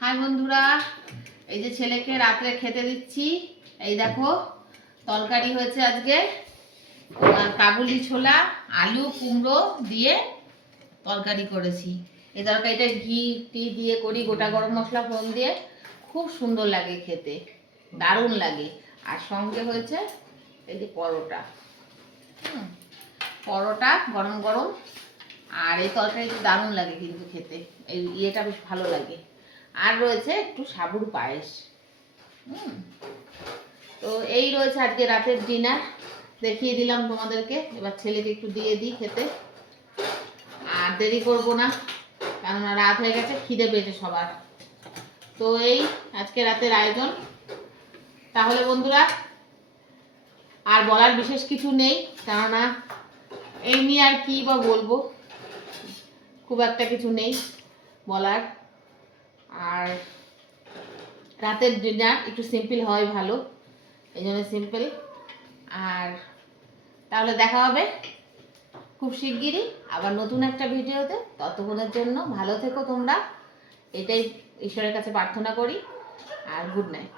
High বন্ধুরা, এই যে ছেলেকে রাত্রে খেতে দিচ্ছি। এই দেখো তরকারি হয়েছে আজকে কাবুলি ছোলা, আলু, কুমড়ো দিয়ে তরকারি করেছি। এই তরকারিটা ঘি দিয়ে করি, গোটা গরম মশলা ফোড়ন দিয়ে, খুব সুন্দর লাগে খেতে, দারুণ লাগে। আর সঙ্গে হয়েছে এই যে পরোটা, পরোটা গরম গরম। আর এই তরকারি দারুণ লাগে কিন্তু খেতে, এই ইয়েটা বেশ ভালো লাগে। আর রয়েছে একটু সাবুর পায়েস। তো এই রয়েছে আজকে রাতের ডিনার, দেখিয়ে দিলাম তোমাদেরকে। এবার ছেলেকে একটু দিয়ে দিই খেতে, আর দেরি করবো না, কেননা রাত হয়ে গেছে, খিদে পেয়েছে সবার। তো এই আজকে রাতের আয়োজন। তাহলে বন্ধুরা আর বলার বিশেষ কিছু নেই, কেননা এই নিয়ে আর কি বা বলবো, খুব একটা কিছু নেই বলার। আর রাতের ডিনার একটু সিম্পল হয় ভালো, এই জন্য সিম্পল। আর তাহলে দেখা হবে খুব শিগগিরই আবার নতুন একটা ভিডিওতে। ততক্ষণের জন্য ভালো থেকো তোমরা, এটাই ঈশ্বরের কাছে প্রার্থনা করি। আর গুড নাইট।